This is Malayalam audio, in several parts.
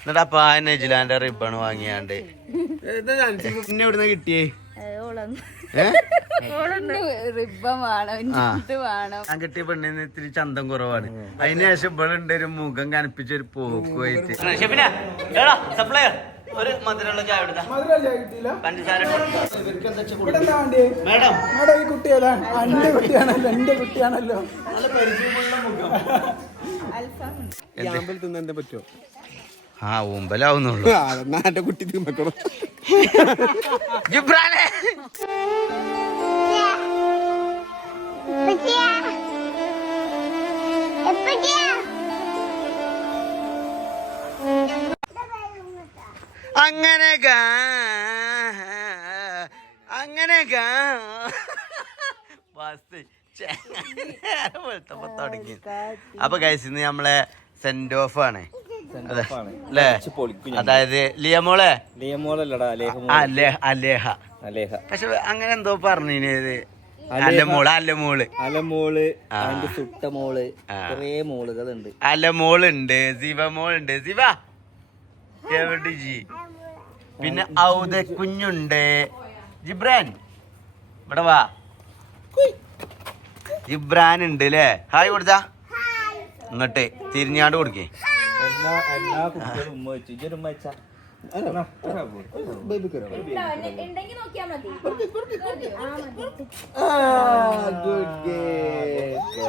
എന്നിട്ട് അപ്പൊ ആ നെജിലാന്റെ റിബൺ വാങ്ങിയാണ്ട്. പിന്നെ എവിടുന്ന് കിട്ടിയേ. ഞാൻ കിട്ടിയ പെണ്ണിന് ഇത്തിരി ചന്തം കുറവാണ്. അതിന് ശേഷം ഇവളുണ്ട് ഒരു മുഖം കനപ്പിച്ച ഒരു പോക്കുമായിട്ട് സപ്ലയർ ഒരു മധുരമുള്ള ചായ പഞ്ചസാര മേഡം. ഈ എന്റെ കുട്ടിയാണല്ലോ എന്റെ കുട്ടിയാണല്ലോ. ഈ ആമ്പൽ തിന്നാൻ എന്താ പറ്റുമോ ആ ഊമ്പലാവുന്നുള്ളൂ കുട്ടി തിന്നക്കണം? ജിബ്രാനെ! അങ്ങനെ ഗാ- അങ്ങനെ തുടങ്ങി. അപ്പൊ കഴിച്ചിന്ന് നമ്മളെ സെന്റ് ഓഫ് ആണ്. അല്ലേ അതായത് ലിയമോളെ ലിയമോളല്ലടാ അലേഹ അലേഹ. പക്ഷെ അങ്ങനെ എന്തോ പറഞ്ഞത് അലമോൾ അലമോൾ അലമോൾ സുട്ട മോൾ കുറേ കൊറേ മോളുകളുണ്ട്. അലമോളുണ്ട് ശിവമോളുണ്ട് ശിവ എവിടെ ജി? പിന്നെ ഔദ കുഞ്ഞുണ്ട്. ജിബ്രാൻ ഇവിടെ വാ. ജിബ്രാൻ ഉണ്ട് അല്ലേ ഹായ് കൊടുത്താ. ഇങ്ങോട്ട് തിരിഞ്ഞാണ്ട് കൊടുക്കേ. എല്ലാ എല്ലാ കുട്ടികളും ഉമ്മ വെച്ചു. ഇജ്ജൊരു ഉമ്മ വെച്ചാ. ഉണ്ടെങ്കിൽ നോക്കിയാ മതി.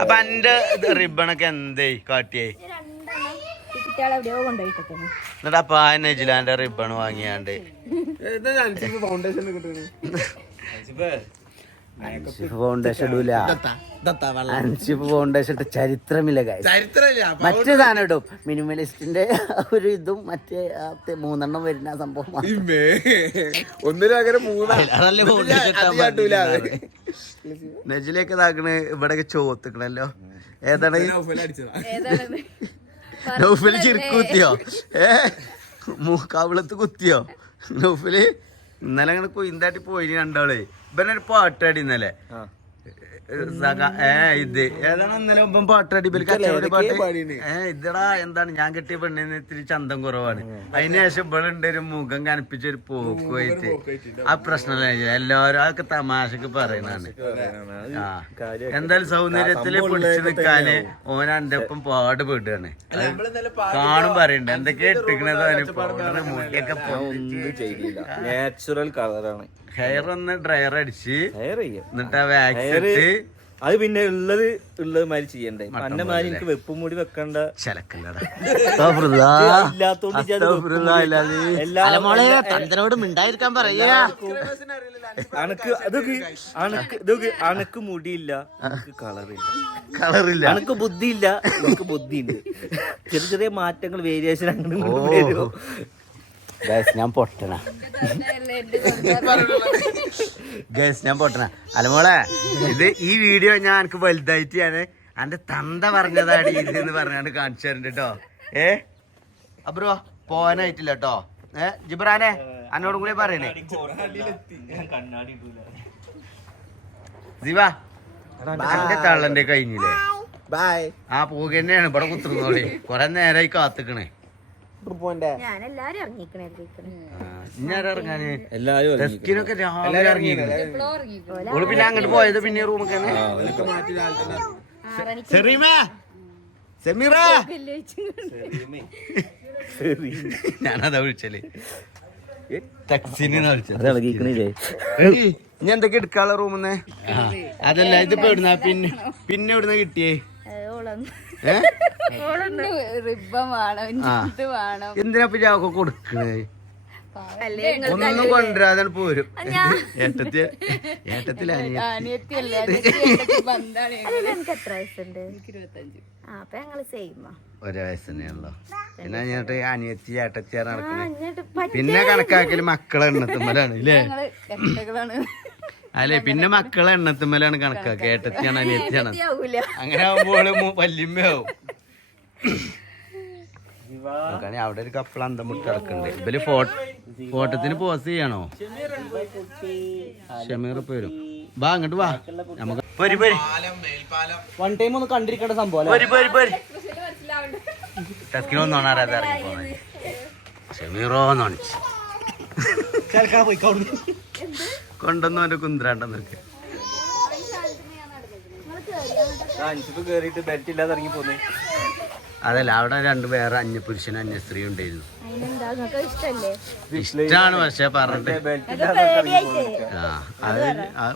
അപ്പൊ എന്റെ റിബണൊക്കെ എന്തേ? കാട്ടിയേ. എന്നിട്ട് അപ്പൊ ആ നെജിലാന്റെ റിബൺ വാങ്ങിയാണ്ട്. ഫൗണ്ടേഷൻ കിട്ടുന്നു ഫൗണ്ടേഷൻ ഇടൂല. അൻഷിപ്പ് ഫൗണ്ടേഷൻ ഇട്ട ചരിത്രമില്ല ചരിത്രമില്ല മറ്റേ സാധനം ഇടും. മിനിമലിസ്റ്റിന്റെ ഒരു ഇതും മറ്റേ മൂന്നെണ്ണം വരുന്ന ആ സംഭവം ഒന്നിനും അങ്ങനെ. നെജിലേക്ക് ഇതാക്കണ് ഇവിടെ ചോത്തിക്കണല്ലോ. ഏതാണ്? ഈ നൗഫൽ അടിച്ചതാ. ഏതാണത് നൗഫൽ ചിരിക്ക് കുത്തിയോ ഏ? മൂക്കാവിളത്ത് കുത്തിയോ? നൗഫൽ ഇന്നലെ അങ്ങനെ കുയിന്താട്ടി പോയി രണ്ടാളെ. ഇവനൊരു പാട്ടാടി ഇന്നലെ. ഇത് ഏതാണ് ഇന്നലെ ഒപ്പം കച്ചവട പാട്ട്? ഏ ഇതടാ എന്താണ്? ഞാൻ കെട്ടിയ പെണ്ണിന് ഇത്തിരി ചന്തം കുറവാണ്. അതിന് ശേഷം ഇവളുണ്ട് ഒരു മുഖം കനപ്പിച്ച ഒരു പോക്കുമായിട്ട് ആ പ്രശ്നമില്ല. എല്ലാവരും അതൊക്കെ തമാശക്ക് പറയണാണ് ആ. എന്തായാലും സൗന്ദര്യത്തിൽ പിടിച്ചു നിക്കാന് ഓൻ എന്റെ ഒപ്പം പാട് പെടുകയാണ് കാണും പറയണ്ട എന്തൊക്കെയാ ഇട്ടിക്കണത് മുടിയൊക്കെ നാച്ചുറൽ കളറാണ് ഹെയർ ഒന്ന് ഡ്രയർ അടിച്ച് ഹെയർ ചെയ്യാം. എന്നിട്ട് വാക്സ് ഇട്ട് അത് പിന്നെ ഉള്ളത് ഉള്ളത് മാതിരി ചെയ്യണ്ടേ? അന്ന മാതിരി എനിക്ക് വെപ്പും മൂടി വെക്കണ്ട. ചലക്കല്ലടാ ഇല്ലാത്തോണ്ട് മിണ്ടായിരിക്കാൻ പറയാ. അനക്ക് അതൊക്കെ അനക്ക് ഇതൊക്കെ അനക്ക് മുടിയില്ല കളറില്ല. കളറില്ല. അനക്ക് ബുദ്ധിയില്ല എനിക്ക് ബുദ്ധിയുണ്ട് ചെറിയ ചെറിയ മാറ്റങ്ങൾ വേരിയേഷൻ അങ്ങനെ ഓ. ഇങ്ങോട്ട് വരും. ഗൈസ് ഞാൻ പൊട്ടണ ഗൈസ് ഞാൻ പൊട്ടണ അലമോളെ ഇത് ഈ വീഡിയോ ഞാൻ എനിക്ക് വലുതായിട്ട് ഞാൻ എന്റെ തന്ത പറഞ്ഞതാണ് ഇത് എന്ന് പറഞ്ഞാണ്ട് കാണിച്ചു തരുന്നുണ്ട് കേട്ടോ ഏ? അബ്രോ പോവാനായിട്ടില്ല കേട്ടോ ഏ? ജിബ്രാനെ എന്നോടും കൂടി പറയണേ. എന്റെ തള്ളന്റെ കഴിഞ്ഞില്ലേ ആ പോക തന്നെയാണ് ഇവിടെ കുത്തുന്നോളി കൊറേ നേരമായി കാത്തുക്കണേ. എല്ലാരും രാവിലെ പിന്നെ അങ്ങോട്ട് പോയത് പിന്നെ റൂമൊക്കെ സെറീമേ. സെമീറ ഞാനതാ ഞാൻ എന്തൊക്കെ എടുക്കാനുള്ള റൂമിന്ന് അതല്ല ഇതിപ്പോ എവിടുന്ന? പിന്നെ പിന്നെ എവിടുന്ന കിട്ടിയേ? ഏ? റിബൺ വേണം ആ. ഇത് വേണം. എന്തിനാ പിന്നെ കൊടുക്കണേ? അല്ലേ ഒന്നും കൊണ്ടുവരാതെ പോരും. ഏട്ടത്തി സെയിമാ ഒരു വയസ്സ് തന്നെയാണല്ലോ പിന്നെ എന്നിട്ട് അനിയത്തി ഏട്ടത്തിയാണ് നടക്കുന്നത് പിന്നെ കണക്കാക്കൽ മക്കളെ എണ്ണത്തുമ്മലാണ് ഇല്ലേ? അല്ലെ പിന്നെ മക്കളെ എണ്ണത്തുമ്മലാണ് കണക്കാക്കുക. ഏട്ടത്തിയാണ് അനിയത്തിയാണ്. അങ്ങനെ ആവുമ്പോൾ വല്യമ്മയാവും. അവിടെ ഒരു കപ്പിൾ അന്തം മുട്ട് കിടക്കുന്നുണ്ട് ഇവർ ഫോട്ടോ ഫോട്ടത്തിന് പോസ് ചെയ്യണോ? ഷമീർ പോരും വാ അങ്ങോട്ട് വാ. നമുക്ക് പോരി പോരി വൺ ടൈം ഒന്ന് കണ്ടിരിക്കേണ്ട സംഭവം പോരി പോരി പോരി തസ്കിനൊന്നാണ് അറിയാതെ ഇറങ്ങി പോകുന്നത് ഷമീറോന്നാണ് കൊണ്ടൊന്നും അവന്റെ കുന്തിരാണ്ടെന്ന് അഞ്ചിപ്പ് കേറിയിട്ട് ബെൽറ്റ് ഇല്ലാതെ ഇറങ്ങി പോന്നെ. അതല്ല അവിടെ രണ്ട് വേറെ അന്യപുരുഷൻ അന്യസ്ത്രീ ഉണ്ടായിരുന്നു. സ്ത്രീ നിങ്ങൾക്ക് ഇഷ്ടല്ലേ? ഇഷ്ടാണ് പക്ഷെ പറഞ്ഞിട്ട്. ആ അത്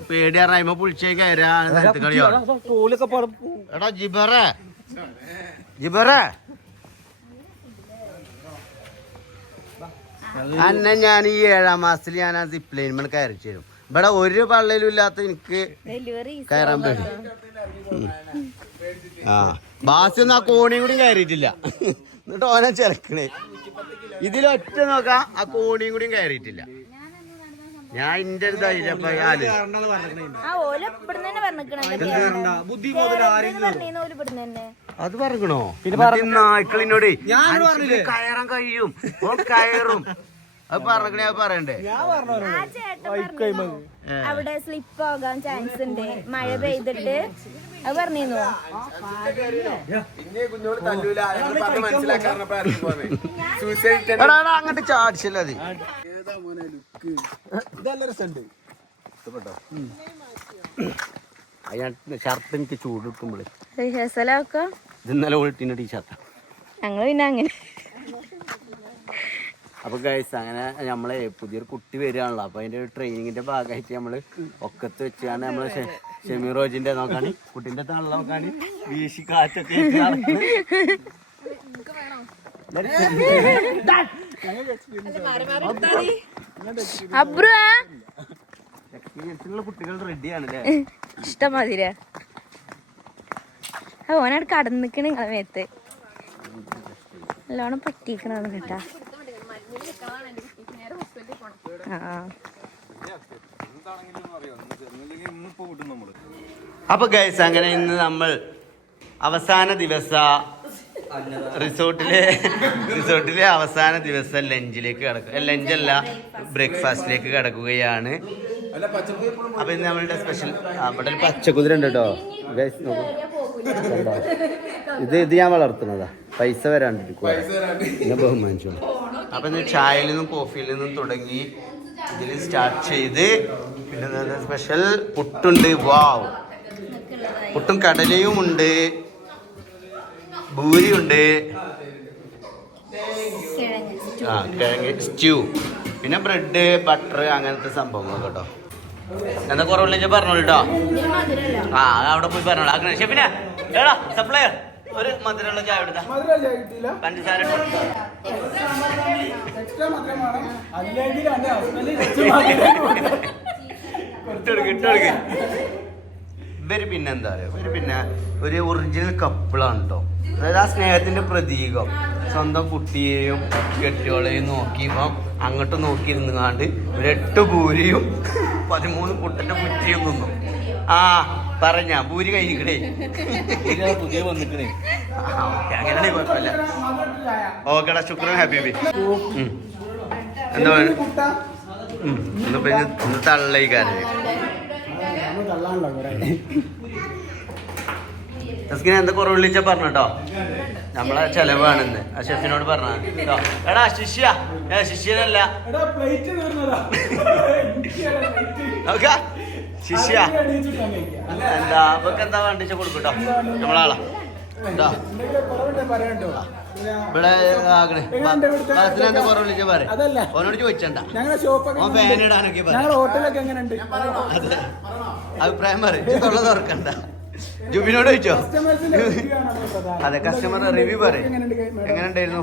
പേടി പറഞ്ഞ അയിമ പുളിച്ചേ കയറാ നിലത്ത് കളിയാണ് തോലൊക്കെ എടാ ജിബറേ. ജിബറേ. അന്നെ ഞാൻ ഈ ഏഴാം മാസത്തിൽ ഞാൻ ആ സിപ്പ് ലൈൻ കയറി ചേരും. ഇവിടെ ഒരു പള്ളയിലും ഇല്ലാത്ത എനിക്ക് ഡെലിവറി കയറാൻ പറ്റും. ആ. ബാസി ഒന്നും ആ കോണിയും കൂടി കയറിയിട്ടില്ല. എന്നിട്ട് ഓനെ ചിലക്കണേ. ഇതിലൊറ്റ നോക്കാം ആ കോണിയും കൂടി കയറിയിട്ടില്ല. ഞാൻ ഇന്റെ ഇവിടുന്ന് അത് പറഞ്ഞോ പിന്നെ നായ്ക്കളിനോട് കയറാൻ കഴിയും. കയറും. അത് പറഞ്ഞേ അത് പറയണ്ടേ? ആ ചേട്ടൻ പറഞ്ഞു. അവിടെ സ്ലിപ്പ് ആകാൻ ചാൻസ് ഉണ്ട്. മഴ പെയ്തിട്ട്. അത് പറഞ്ഞിരുന്നു? എടാ, എടാ, അങ്ങോട്ട് ചാടിച്ചല്ല അത്? മോനെ ലുക്ക് ഇതല്ല രസമുണ്ട് അയാൾ ഷർട്ട് എനിക്ക് ചൂട് റിഹേഴ്സലൊക്കെ ഇത് ഇന്നലെ ഓളിട്ടിന്റെ ടീഷർട്ടാ ഞങ്ങൾ പിന്നെ അങ്ങനെ അപ്പൊ ഗൈസ് അങ്ങനെ നമ്മളെ പുതിയൊരു കുട്ടി വരികയാണല്ലോ. അപ്പൊ അതിന്റെ ഒരു ട്രെയിനിങ്ങിന്റെ ഭാഗമായിട്ട് നമ്മൾ ഒക്കത്ത് വെച്ചാണ് നമ്മൾ ഷെ- ഷെമി റോജിന്റെ നോക്കാണ് കുട്ടിന്റെ തള്ള നോക്കാണ് വീശി കാറ്റൊക്കെ ഉള്ള കുട്ടികൾ റെഡിയാണ് അല്ലേ ഇഷ്ടമാതിര ഓനവിടെ കടന്നിക്കണ് നിങ്ങളെ മേത്ത്. നല്ലോണം പറ്റിക്കണത് കേട്ടാ. അപ്പൊ ഗൈസ് അങ്ങനെ ഇന്ന് നമ്മൾ അവസാന ദിവസ റിസോർട്ടിലെ റിസോർട്ടിലെ അവസാന ദിവസം ലഞ്ചിലേക്ക് കിടക്കുക ലഞ്ചല്ല ബ്രേക്ക്ഫാസ്റ്റിലേക്ക് കിടക്കുകയാണ്. അപ്പൊ ഇന്ന് നമ്മളുടെ സ്പെഷ്യൽ അവിടെ ഒരു പച്ചക്കുതിര ഉണ്ട് കേട്ടോ ഗൈസ്? ഇത് ഇത് ഞാൻ വളർത്തുന്നതാ. പൈസ വരാണ്ടിരിക്കുക എന്നെ ബഹുമാനിച്ചു അപ്പൊ ചായയിൽ നിന്നും കോഫിയിൽ നിന്നും തുടങ്ങി ഇതിൽ സ്റ്റാർട്ട് ചെയ്ത് പിന്നെ സ്പെഷ്യൽ പുട്ടുണ്ട്. വാവ് പുട്ടും കടലയും ഉണ്ട്. ഭൂരിയുണ്ട് ആ കിഴങ്ങ് സ്റ്റ്യൂ പിന്നെ ബ്രെഡ് ബട്ടർ അങ്ങനത്തെ സംഭവങ്ങൾ കേട്ടോ. എന്താ കുറവില്ല പറഞ്ഞോളൂ കേട്ടോ ആ അവിടെ പോയി പറഞ്ഞോളൂ. അങ്ങനെ ഷെഫിനെ ഏടാ സപ്ലയർ ഒരു മധുരമുള്ള ചായ എടുത്താ പഞ്ചസാര. എക്സ്ട്രാ മധുരം വേണം അല്ലെങ്കിൽ എന്റെ ഹസ്ബൻഡ് കുറച്ച് മധുരം കൊടുക്കണം. ഇട്ടെടുക്ക് ഇട്ടെടുക്ക് ഇവർ പിന്നെ എന്താ പറയാ ഇവർ പിന്നെ ഒരു ഒറിജിനൽ കപ്പിളാണ് കേട്ടോ അതായത് ആ സ്നേഹത്തിന്റെ പ്രതീകം. സ്വന്തം കുട്ടിയെയും കെട്ടിയോളെയും നോക്കിയപ്പം അങ്ങോട്ട് നോക്കിയിരുന്നാണ്ട് ഒരു എട്ട് പൂരിയും പതിമൂന്ന് കുട്ടന്റെ കുറ്റിയും നിന്നു. ആ പറഞ്ഞ പൂരി കഴിഞ്ഞിക്കണേ. പുതിയ വന്നിക്കണേ. അങ്ങനെ കുഴപ്പമില്ല. ഓക്കെടാ ശുക്രൻ ഹാപ്പി ബി എന്താ. ഇന്നിപ്പോ ഇന്ന് കുറെ തസ്കിനെ എന്താ കുറവ് വിളിച്ചാ കേട്ടോ? നമ്മളെ ചെലവാണെന്ന് ആ ഷെഫിനോട് പറഞ്ഞ കേട്ടോ. എടാ ശിഷ്യ. ഏ ശിഷ്യനല്ല. ശിഷ്യ. എന്താ അപ്പൊക്കെ എന്താ വേണ്ടിച്ച കൊടുക്കട്ടോ നമ്മളാളാ. ഇവിടെ ആകണേ കുറവ് വിളിച്ചാ പറ. ഓനോട് ചോദിച്ചണ്ട. ഓൻ ഫാൻ ഇടാനൊക്കെ പറ അഭിപ്രായം പറയും. തൊള്ള തുറക്കണ്ട. ജുബിനോട് ചോദിച്ചോ. അതെ കസ്റ്റമർ റിവ്യൂ പറയും. madam? എങ്ങനെ ഉണ്ടായിരുന്നു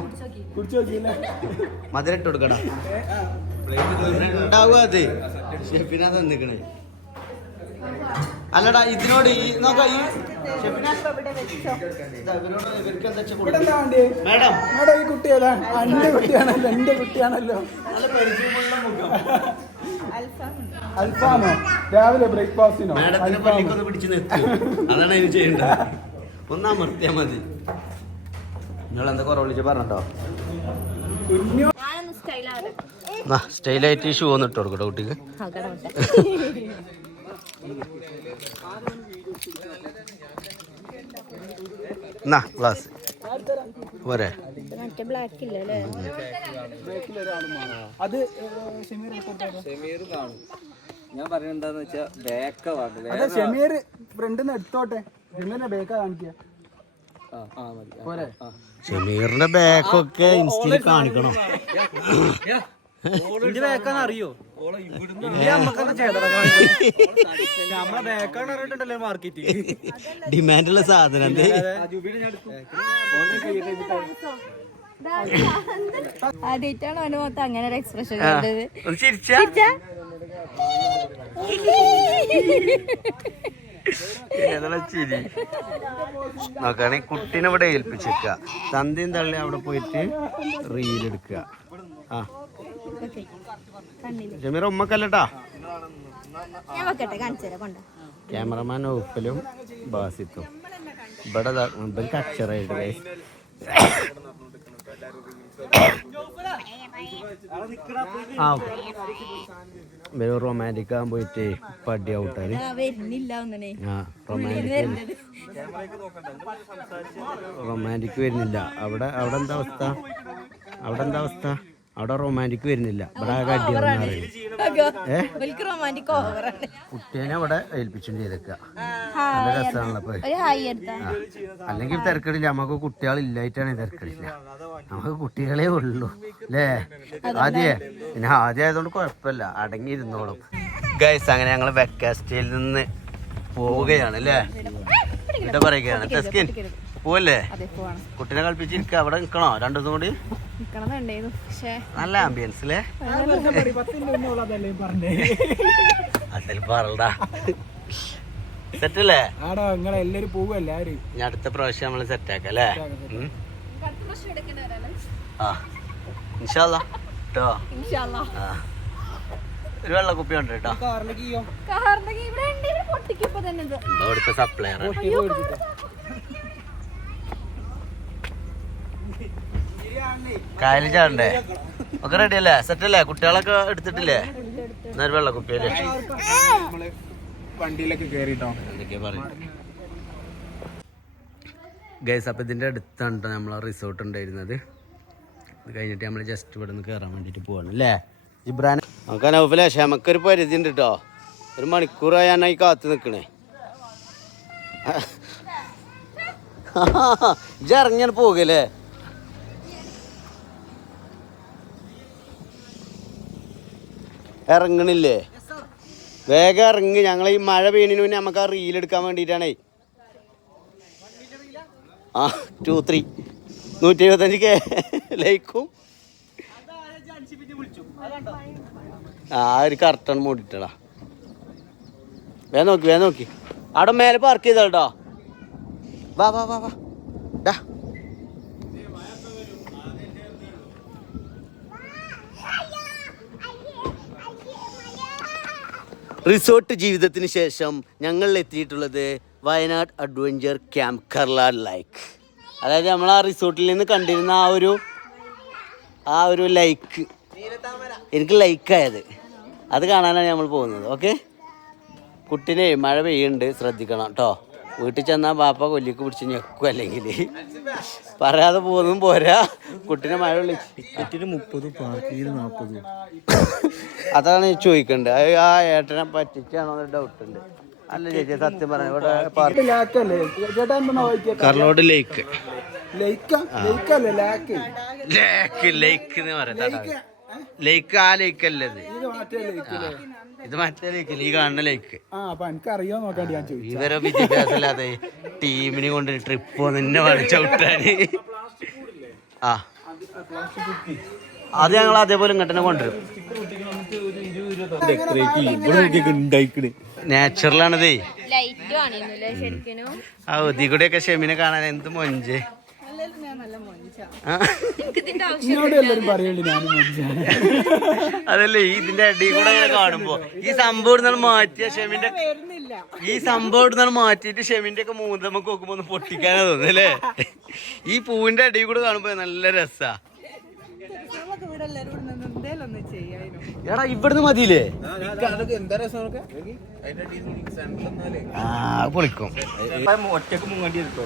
മധുരം ഇട്ട് കൊടുക്കടാ. ഉണ്ടാവുക അത്. ഷെഫിനാ തന്നിക്കണേ. അല്ലടാ ഇതിനോട് ഈ നോക്ക ഈ ഇതാ, മാഡം. മേഡം ഈ കുട്ടി ഏതാ? എന്റെ കുട്ടിയാണല്ലോ എന്റെ കുട്ടിയാണല്ലോ. നല്ല പരിചയമുള്ള മുഖം. അൽഫാമോ? രാവിലെ ബ്രേക്ക്ഫാസ്റ്റിനോ? മാഡത്തിന് പള്ളിക്കൊന്ന് പിടിച്ചു നിർത്തും. അതാണ് അതിന് ചെയ്യേണ്ടത്. ഒന്ന് അമർത്തിയാ മതി. നിങ്ങൾ എന്താ കുറവ് വിളിച്ച് പറഞ്ഞോ സ്റ്റൈലായിട്ട് ഷൂ ഒന്ന് ഇട്ട് കൊടുക്കട്ടോ കുട്ടിക്ക്. എന്നാ ക്ലാസ് പോരെ അത് ഷമീർ കാണും ഞാൻ പറയുന്നത് എന്താന്ന് വെച്ചാ ബേക്ക അതെ ഷമീർ ഫ്രണ്ടിന്ന് എടുത്തോട്ടെ ഷമീറിന്റെ ബേക്ക കാണിക്കുക. ഷമീറിന്റെ ബാക്കൊക്കെ ഇൻസ്റ്റയിൽ കാണിക്കണം ഇന്റെ ബേക്കാന്ന് അറിയോ? ഡിമാൻഡുള്ള സാധനം ആദ്യമായിട്ടാണ് അവന്റെ മൊത്തം അങ്ങനെ ഒരു എക്സ്പ്രഷൻ കണ്ടത്. ചിരി. നോക്കാണെ കുട്ടീനെ ഇവിടെ ഏൽപ്പിച്ചേക്ക തന്തയും തള്ളി അവിടെ പോയിട്ട് റീൽ ജമീർ ഉമ്മക്കല്ലട്ടാ? ഞാൻ വെക്കട്ടെ കാണിച്ചു തരാം കൊണ്ട. ക്യാമറമാൻ ഉപ്പലും ബാസിത്തും. ഇവിടെ ഇവർക്ക് അക്ഷരായിട്ട്. ആ ഇവർ റൊമാന്റിക് ആകാൻ പോയിട്ട് പടി റൊമാന്റിക് റൊമാന്റിക് വരുന്നില്ല. അവിടെ അവിടെ എന്താ അവസ്ഥ? അവിടെ എന്താ അവസ്ഥ? അവിടെ റൊമാന്റിക് വരുന്നില്ല. ഇവിടെ ആകെ കുട്ടീനെ അവിടെ ഏൽപ്പിച്ചും ചെയ്തേക്കുക നല്ല രസമാണല്ലോ ഇപ്പൊ അല്ലെങ്കിൽ തിരക്കടില്ല. നമുക്ക് കുട്ടികളില്ലായിട്ടാണ് തിരക്കടില്ല. നമുക്ക് കുട്ടികളെ ഉള്ളൂ. അല്ലേ? ആദ്യേ പിന്നെ ആദ്യം ആയതുകൊണ്ട് കുഴപ്പമില്ല. അടങ്ങിയിരുന്നോളും. ഗൈസ് അങ്ങനെ ഞങ്ങൾ വെക്കാസ്റ്റയിൽ നിന്ന് പോവുകയാണ് അല്ലേ? ഇവിടെ പറയുകയാണ്. തെസ്കിൻ പോവല്ലേ? കുട്ടിനെ കളിപ്പിച്ചിരിക്ക. അവിടെ നിക്കണോ രണ്ടു ദിവസം കൂടി? നല്ല ആംബിയൻസ് അല്ലേ അതിൽ പറടാ സെറ്റല്ലേ? ഞാൻ അടുത്ത പ്രാവശ്യം നമ്മൾ സെറ്റാക്കാം അല്ലേ ഉം. ആ. ഇൻഷാല്ല കേട്ടോ ആ. ഒരു വെള്ള കുപ്പി ഉണ്ട് കേട്ടോ സപ്ലൈ കാറിന്റെ ഇവിടെ ഉണ്ട് ഇവിടെ പൊട്ടിക്കപ്പോ തന്നെ ഇത് ഇപ്പൊ ഇവിടുത്തെ സപ്ലയർ കായലിൽ ചാടണ്ടേ? ഒക്കെ റെഡി അല്ലേ? സെറ്റ് അല്ലേ? കുട്ടികളൊക്കെ എടുത്തിട്ടില്ലേ? എന്നാ ഒരു വെള്ള കുപ്പി അല്ലേ കേറിട്ടോ ഗൈസ് അപ്പം ഇതിന്റെ അടുത്താണ് ട്ടോ നമ്മളെ റിസോർട്ട് ഉണ്ടായിരുന്നത്. ഇത് കഴിഞ്ഞിട്ട് നമ്മൾ ജസ്റ്റ് ഇവിടെ നിന്ന് കയറാൻ വേണ്ടിയിട്ട് പോവാണ് അല്ലേ? ഇബ്രാൻ നമുക്ക് നൗഫിലെ ക്ഷമക്കൊരു പരിധി ഉണ്ട് കേട്ടോ ഒരു മണിക്കൂറായി കാത്തു നിൽക്കണേ ഇജ്ജ് ഇറങ്ങിയാണ് പോകല്ലേ? ഇറങ്ങണില്ലേ? വേഗം ഇറങ്ങി. ഞങ്ങൾ ഈ മഴ പെയ്യണതിന് മുന്നേ നമുക്ക് ആ റീൽ എടുക്കാൻ വേണ്ടിയിട്ടാണേ ആ ടു ത്രീ നൂറ്റി എഴുപത്തഞ്ച് കെ ലൈക്കും. ആ ഒരു കറക്റ്റാണ് മൂടിട്ടടാ വേ നോക്കി വേ നോക്കി. അവിടെ മേലെ പാർക്ക് ചെയ്തോ വാ വാ വാ വാ. റിസോർട്ട് ജീവിതത്തിന് ശേഷം ഞങ്ങൾ എത്തിയിട്ടുള്ളത് വയനാട് അഡ്വഞ്ചർ ക്യാമ്പ് കർല ലൈക്ക്. അതായത് നമ്മൾ ആ റിസോർട്ടിൽ നിന്ന് കണ്ടിരുന്ന ആ ഒരു ആ ഒരു ലൈക്ക്. എനിക്ക് ലൈക്കായത് അത് കാണാനാണ് നമ്മൾ പോകുന്നത്. ഓക്കെ? കുട്ടിനെ മഴ പെയ്യുന്നുണ്ട്. ശ്രദ്ധിക്കണം കേട്ടോ. വീട്ടിൽ ചെന്നാൽ ബാപ്പ കൊല്ലിക്ക് പിടിച്ച് ഞെക്കും അല്ലെങ്കിൽ. പറയാതെ പോകുന്നതും പോരാ. കുട്ടിനെ മഴ വിളിച്ച്. ടിക്കറ്റിന് മുപ്പത് പാർക്കിങ്ങിന് നാൽപ്പത് അതാണ് ചോദിക്കണ്ട. ചോദിക്കേണ്ടത് അത് ആ ഏട്ടനെ പറ്റിച്ചാണോ ഡൗട്ട് ഉണ്ട്. അല്ല ചേച്ചി സത്യം പറഞ്ഞു ഇവിടെ കർണോട് ലേക്ക് ലാക്ക് ലേക്ക് ലേക്ക് എന്ന് പറയാം. ലേക്ക് ആ ലേക്ക് അല്ലത് ഇത്? മറ്റേ ലേക്ക് ഈ കാണുന്ന ലേക്ക് ആ അപ്പൊ എനിക്ക് അറിയോ നോക്കാണ്ട് ഞാൻ ചോദിച്ചു ഇവരെ വിദ്യാഭ്യാസമില്ലാതെ ടീമിനെ കൊണ്ട് ട്രിപ്പ് തന്നെ വലിച്ച വിട്ടാന് ആ. അത് ഞങ്ങൾ അതേപോലെ ഇങ്ങോട്ട് കൊണ്ടുവരും. നാച്ചുറലാണതേ ആ ഒതി കൂടെയൊക്കെ ഷെമിനെ കാണാൻ എന്ത് മൊഞ്ച് ആ. ഇതിന്റെ ആവശ്യം എന്നോട് എല്ലാരും പറയല്ലേ ഞാനും മനുഷ്യനാണ്. അതല്ലേ ഈ ഇതിന്റെ അടി കൂടെ ഇങ്ങനെ കാണുമ്പോ ഈ സംഭവം മാറ്റിയ ഷെമിന്റെ ഈ സംഭവം ഇവിടുന്ന് മാറ്റിയിട്ട് ഷെമിന്റെ ഒക്കെ മൂന്ന് നമുക്ക് നോക്കുമ്പോ ഒന്ന് പൊട്ടിക്കാനാ തോന്നുന്നല്ലേ ഈ പൂവിന്റെ അടി കൂടെ കാണുമ്പോ നല്ല രസാ. എടാ ഇവിടുന്ന് മതിയില്ലേ? ആ പൊളിക്കും. ഒറ്റയ്ക്ക് മുങ്ങേണ്ടി എടുത്തോ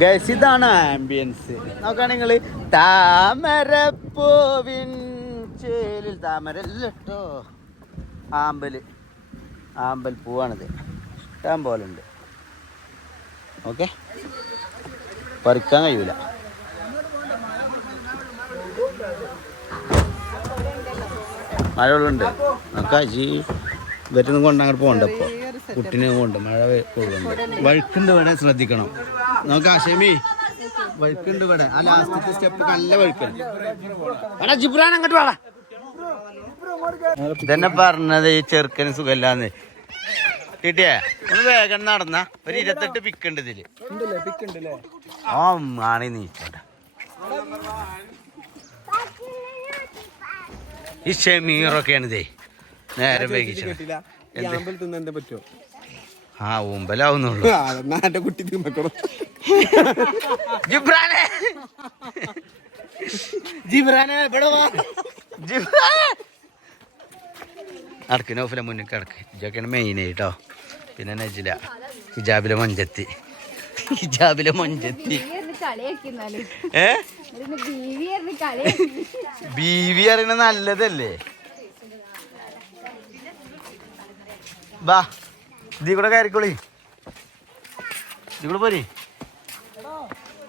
ഗൈസ് ഇതാണ് ആംബിയൻസ് നോക്കുകയാണെങ്കിൽ താമരപ്പൂവിൻ ചേലിൽ താമര അല്ല ആമ്പൽ ആമ്പൽ പൂവാണിത്. ഇഷ്ടം പോലെ ഉണ്ട് ഓക്കെ പറിക്കാൻ കഴിയൂല. മഴകളുണ്ട് നമുക്ക് അജി ഇവറ്റൊന്നും കൊണ്ട് അങ്ങോട്ട് പോകണ്ട ഇപ്പോൾ കുട്ടിനെ കൊണ്ട് മഴ കൊള്ളുന്നുണ്ട് വഴുക്കുണ്ട് ഇവിടെ ശ്രദ്ധിക്കണം. നമുക്ക് വഴുക്കുണ്ട് ഇവിടെ. ആ ലാസ്റ്റത്തെ സ്റ്റെപ്പ് നല്ല വഴുക്കുണ്ട് എടാ ജിബ്രാൻ അങ്ങോട്ട് വേടാ. ഇതന്നെ പറഞ്ഞത് ഈ ചെറുക്കന് സുഖമില്ലാന്ന്. കിട്ടിയേ? ഒന്ന് വേഗം നടന്ന. ഒരു ഇരുപത്തെട്ട് പിക്കുണ്ട് ഇതിൽ. ആ ആണി നീച്ചോട്ടെ ഈ ഷെമീറൊക്കെയാണ് ഇതേ നേരെ പറ്റുമോ ആ ഊമ്പലാവുന്നുള്ളൂ. ആ എന്നാ എന്റെ കുട്ടി തിന്നക്കണം ജിബ്രാനെ. ജിബ്രാനെ വാ. ജിബ്രാനെ നടക്ക് നൗഫില മുന്നിൽ കിടക്ക്. ഇതൊക്കെയാണ് മെയിൻ കേട്ടോ പിന്നെ നജില ഹിജാബിലെ മഞ്ചത്തി. ഹിജാബിലെ മഞ്ചത്തി. ഏ? ബീവി അറിയണ നല്ലതല്ലേ? ബാ ഇതീ കൂടെ കയറിക്കോളി. ഇതീ കൂടെ പോരി.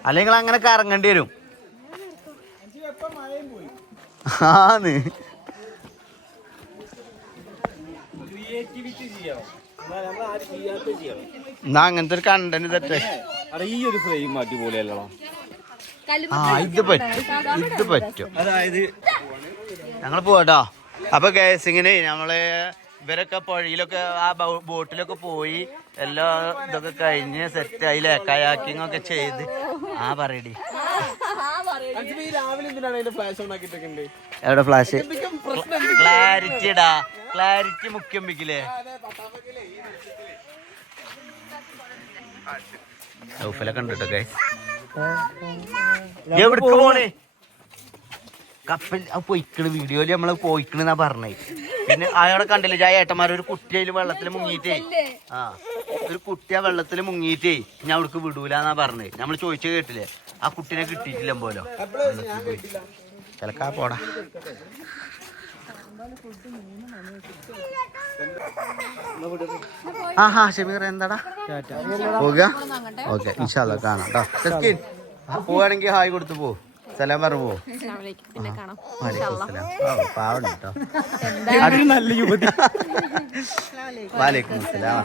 അല്ലെങ്കിൽ അങ്ങനെ കറങ്ങേണ്ടി വരും. ആന്ന്. എന്നാ അങ്ങനത്തെ ഒരു കണ്ടന്റ് തെറ്റേ ഈ ഒരു ഫ്രെയിം അടിപൊളിയല്ലോ ആ ഇത് പറ്റും. ഇത് പറ്റും. അതായത് ഞങ്ങൾ പോവാട്ടോ അപ്പൊ ഗ്യാസ് ഇങ്ങനെ നമ്മൾ ഇവരൊക്കെ പുഴയിലൊക്കെ ആ ബോട്ടിലൊക്കെ പോയി എല്ലാ ഇതൊക്കെ കഴിഞ്ഞ് സെറ്റ് സെറ്റായി കയാക്കിങ് ഒക്കെ ചെയ്ത്. ആ പറയടി. എവിടെ ഫ്ലാഷ് ക്ലാരിറ്റി ഇടാ ക്ലാരിറ്റി മുഖ്യം വെക്കില്ലേ? ഷൗഫലൊക്കെ ഉണ്ട് കേട്ടോ ഗൈസ് എവിടേക്ക് പോണേ? കപ്പൽ പൊയ്ക്കണ് വീഡിയോയിൽ നമ്മൾ പോയിക്കണെന്നാ പറഞ്ഞേ. പിന്നെ അയാളെ കണ്ടില്ല? ആ ഏട്ടന്മാർ ഒരു കുട്ടി അതിൽ വെള്ളത്തിൽ മുങ്ങിയിട്ടേ. ആ ഒരു കുട്ടി ആ വെള്ളത്തിൽ മുങ്ങിയിട്ടേ. ഞാൻ അവിടേക്ക് വിടൂലെന്നാ പറഞ്ഞേ. നമ്മൾ ചോദിച്ചു കേട്ടില്ലേ? ആ കുട്ടീനെ കിട്ടിയിട്ടില്ല പോലോ? ചിലക്കാ പോടാ. ആഹാ ഷമീർ എന്താടാ? പോവുക? ഓക്കെ ഇൻഷാല്ല കാണാം കേട്ടോ ഹായ് കൊടുത്തു പോ. സലാം നല്ല യുവതി. വാലേക്കും സലാം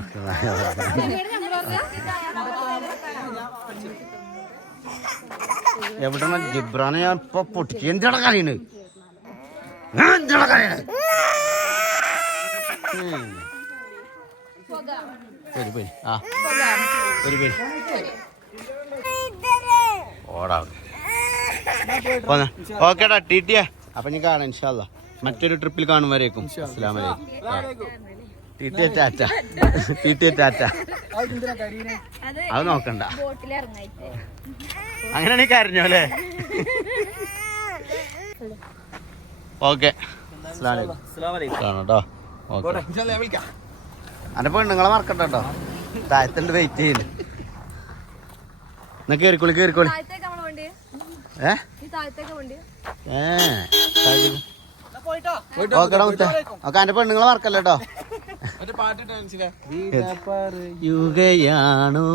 എവിടെ ജിബ്രാനെ ഞാൻ ഇപ്പൊ പൊട്ടിച്ച്. എന്തിനാ കറിയണ് എന്തിനാ കറിയണ് ആ. ഒരു ഓടാ. ഓക്കേടാ ടിറ്റിയെ അപ്പൊ നീ കാണാം ഇൻഷാല്ല മറ്റൊരു ട്രിപ്പിൽ കാണും വരേക്കും. അസ്സാം ടിറ്റിയെ ടാറ്റ. ടിറ്റിയെ ടാറ്റ. കരീനെ അത് നോക്കണ്ട. അങ്ങനെയാണ് ഇറങ്ങായിട്ട് അങ്ങനെ നീ കരഞ്ഞോ അല്ലേ ഓക്കെ. കേട്ടോ ഓക്കെ ഞാൻ അന്റെ പെണ്ണുങ്ങളെ മറക്കണ്ട കേട്ടോ താഴത്തുണ്ട് വെയിറ്റ് ചെയ്യുന്നു എന്നാ കേറിക്കോളി കേറിക്കോളി. ഏ? ഓക്കെടാ മുത്ത. ഓക്കെ അന്റെ പെണ്ണുങ്ങളെ മറക്കല്ലോ കേട്ടോ യുഗയാണോ?